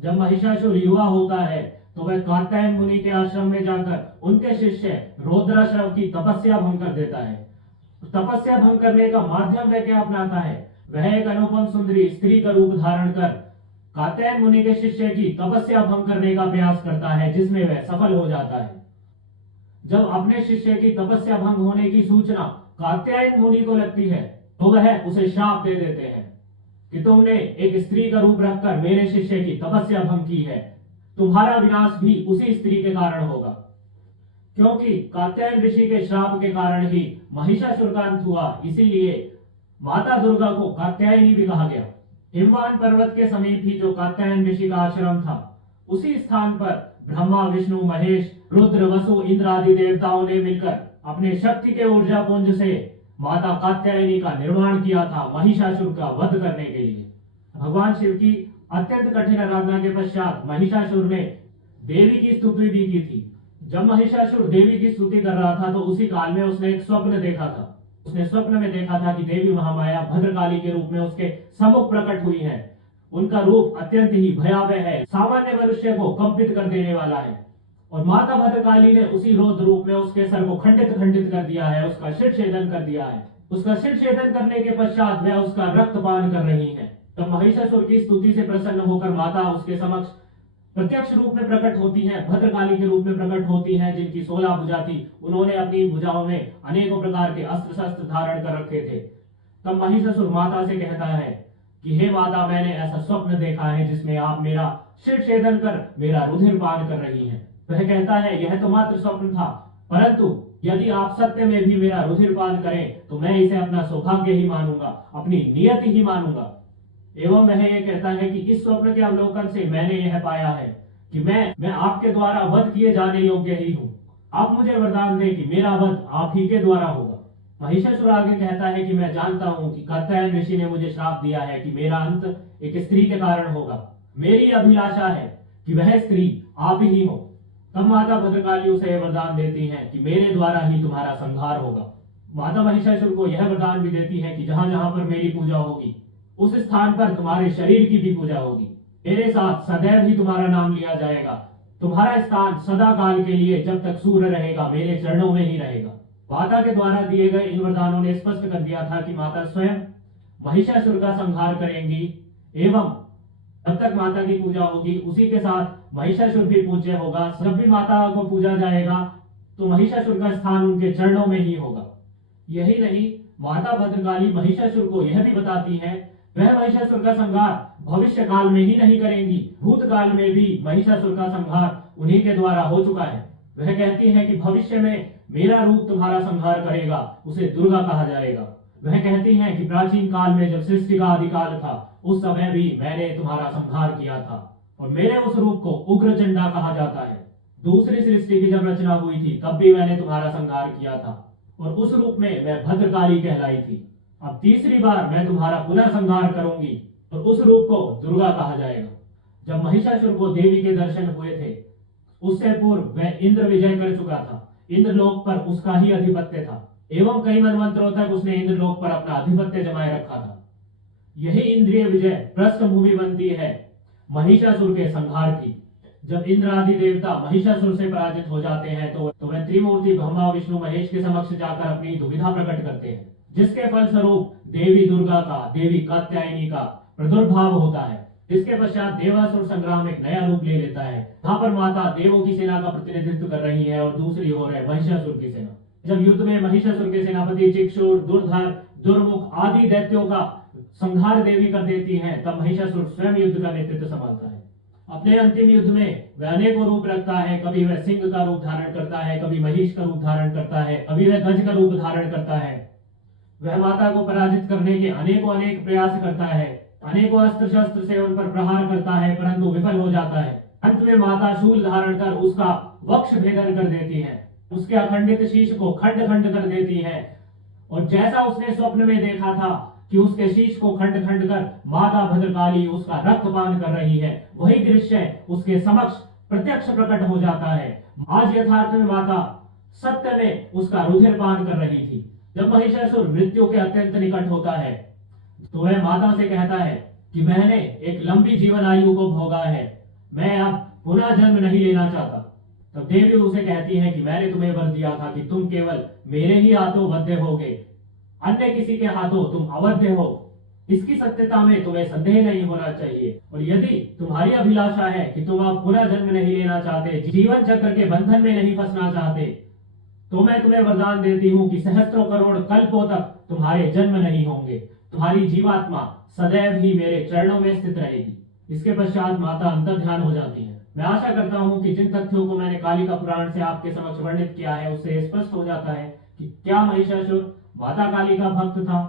जब महिषासुर युवा होता है तो वह कात्यायन मुनि के आश्रम में जाकर उनके शिष्य रौद्राश्रव की तपस्या भंग कर देता है। तपस्या भंग करने का माध्यम वह क्या अपनाता है? वह एक अनुपम सुंदरी स्त्री का रूप धारण कर कात्यायन मुनि के शिष्य की तपस्या भंग करने का प्रयास करता है, जिसमें वह सफल हो जाता है। जब अपने शिष्य की तपस्या भंग होने की सूचना कात्यायन मुनि को लगती है तो वह उसे श्राप दे देते हैं कि तुमने एक स्त्री का रूप रखकर मेरे शिष्य की तपस्या भंग की है, तुम्हारा विनाश भी उसी स्त्री के कारण होगा। क्योंकि कात्यायन ऋषि के श्राप के कारण ही महिषासुर का अंत हुआ, इसीलिए माता दुर्गा को कात्यायनी भी कहा गया। हिमवान पर्वत के समीप ही जो कात्यायन ऋषि का आश्रम था, उसी स्थान पर ब्रह्मा विष्णु महेश रुद्र वसु इंद्र आदि देवताओं ने मिलकर अपने शक्ति के ऊर्जा पुंज से माता कात्यायनी का निर्माण किया था महिषासुर का वध करने के लिए। भगवान शिव की अत्यंत कठिन आराधना के पश्चात महिषासुर ने देवी की स्तुति भी की थी। जब महिषासुर देवी की स्तुति कर रहा था तो उसी काल में उसने एक स्वप्न देखा था। उसने स्वप्न में देखा था कि देवी महामाया भद्रकाली के रूप में उसके सम्मुख प्रकट हुई है। उनका रूप अत्यंत ही भयावह है, सामान्य मनुष्य को कंपित कर देने वाला है। और माता भद्रकाली ने उसी रौद्र रूप में उसके सर को खंडित खंडित कर दिया है, उसका शिर छेदन कर दिया है। उसका शिर छेदन करने के पश्चात वह उसका रक्तपान कर रही है। तब महिषासुर की स्तुति से प्रसन्न होकर माता उसके समक्ष प्रत्यक्ष रूप में प्रकट होती हैं, भद्रकाली के रूप में प्रकट होती हैं, जिनकी 16 भुजा थी। उन्होंने अपनी भुजाओं में अनेकों प्रकार के अस्त्र शस्त्र धारण कर रखे थे। तब महिषासुर माता से कहता है कि हे माता, मैंने ऐसा स्वप्न देखा है जिसमें आप मेरा शिर छेदन कर मेरा रुधिर पान कर रही हैं। वह कहता है यह तो मात्र स्वप्न था, परंतु यदि आप सत्य में भी मेरा रुधिर पान करें तो मैं इसे अपना सौभाग्य ही मानूंगा, अपनी नियति ही मानूंगा। एवं वह ये कहता है कि इस स्वप्न के अवलोकन से मैंने यह पाया है कि मैं आपके द्वारा वध किए जाने योग्य ही हूँ। आप मुझे वरदान दें कि मेरा वध आप ही के द्वारा होगा। महिषासुर आगे कहता है कि मैं जानता हूँ कि कात्यायन ऋषि ने मुझे श्राप दिया है कि मेरा अंत एक स्त्री के कारण होगा। मेरी अभिलाषा है कि वह स्त्री आप ही हो। तब माता भद्रकाली उसे वरदान देती हैं कि मेरे द्वारा ही तुम्हारा संहार होगा। माता महिषासुर को यह वरदान भी देती है कि जहां जहां पर मेरी पूजा होगी उस स्थान पर तुम्हारे शरीर की भी पूजा होगी। मेरे साथ सदैव ही तुम्हारा नाम लिया जाएगा। तुम्हारा स्थान सदा काल के लिए जब तक सूर्य रहेगा मेरे चरणों में ही रहेगा। माता के द्वारा दिए गए इन वरदानों ने स्पष्ट कर दिया था कि माता स्वयं महिषासुर का संहार करेंगी एवं जब तक माता की पूजा होगी उसी के साथ महिषासुर भी पूज्य होगा। जब भी माता को पूजा जाएगा तो महिषासुर का स्थान उनके चरणों में ही होगा। यही नहीं, माता भद्रकाली महिषासुर को यह भी बताती है वह महिषासुर का संहार भविष्य काल में ही नहीं करेंगी, भूतकाल में भी महिषासुर का संहार उन्हीं के द्वारा हो चुका है। वह कहती है कि भविष्य में मेरा रूप तुम्हारा संहार करेगा, उसे दुर्गा कहा जाएगा। वह कहती हैं कि प्राचीन काल में जब सृष्टि का आदिकाल था उस समय भी मैंने तुम्हारा संहार किया था और मेरे उस रूप को उग्रचंडा कहा जाता है। दूसरी सृष्टि की जब रचना हुई थी तब भी मैंने तुम्हारा संहार किया था और उस रूप में मैं भद्रकाली कहलाई थी। अब तीसरी बार मैं तुम्हारा पुनः संहार करूंगी और उस रूप को दुर्गा कहा जाएगा। जब महिषासुर को देवी के दर्शन हुए थे उससे पूर्व वह इंद्र विजय कर चुका था। इंद्रलोक पर उसका ही अधिपत्य था एवं कई मनवंतरों तक उसने इंद्रलोक पर अपना आधिपत्य जमाए रखा था। यही इंद्रिय विजय पृष्ठभूमि बनती है महिषासुर के संहार की। जब इंद्र आदि देवता महिषासुर से पराजित हो जाते हैं तो वह त्रिमूर्ति ब्रह्मा विष्णु महेश के समक्ष जाकर अपनी दुविधा प्रकट करते हैं, जिसके फलस्वरूप देवी दुर्गा का, देवी कात्यायनी का प्रादुर्भाव होता है। इसके पश्चात देवासुर संग्राम एक नया रूप ले लेता है। यहाँ पर माता देवों की सेना का प्रतिनिधित्व कर रही है और दूसरी ओर है महिषासुर की सेना। जब युद्ध में महिषासुर के सेनापति चिक्षुर, दुर्धर, दुर्मुख आदि दैत्यों का संहार देवी कर देती हैं, तब महिषासुर स्वयं युद्ध का नेतृत्व संभालता है। अपने अंतिम युद्ध में वह अनेकों रूप रखता है। कभी वह सिंह का रूप धारण करता है, कभी महिष का रूप धारण करता है, कभी वह गज का रूप धारण करता है। वह माता को पराजित करने के अनेक प्रयास करता है, अनेकों अस्त्र शस्त्र से उन पर प्रहार करता है, परंतु विफल हो जाता है। अंत में माता शूल धारण कर उसका वक्ष भेदन कर देती है, उसके अखंडित शीश को खंड खंड कर देती है और जैसा उसने स्वप्न में देखा था कि उसके शीश को खंड खंड कर माता भद्रकाली उसका रक्तपान कर रही है, वही दृश्य उसके समक्ष प्रत्यक्ष प्रकट हो जाता है। आज यथार्थ में माता सत्य में उसका रुधिर पान कर रही थी। जब महिषासुर मृत्यु के अत्यंत निकट होता है तो वह माता से कहता है कि मैंने एक लंबी जीवन आयु को भोगा है, मैं अब पुनः जन्म नहीं लेना चाहता। तब देवी उसे कहती है कि मैंने तुम्हें वर दिया था कि तुम केवल मेरे ही हाथों वध्य होगे, अन्य किसी के हाथों तुम अवध्य हो। इसकी सत्यता में तुम्हें संदेह नहीं होना चाहिए। और यदि तुम्हारी अभिलाषा है कि तुम अब पुनः जन्म नहीं लेना चाहते, जीवन चक्र के बंधन में नहीं फंसना चाहते, तो मैं तुम्हें वरदान देती हूँ कि सहस्त्रों करोड़ कल्पों तक तुम्हारे जन्म नहीं होंगे। तुम्हारी जीवात्मा सदैव ही मेरे चरणों में स्थित रहेगी। इसके पश्चात माता अंतर ध्यान हो जाती है। मैं आशा करता हूँ कि जिन तथ्यों को मैंने कालिका पुराण से आपके समक्ष वर्णित किया है, उससे स्पष्ट हो जाता है कि क्या महिषासुर माता काली का भक्त था,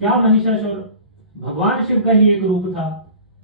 क्या महिषासुर भगवान शिव का ही एक रूप था,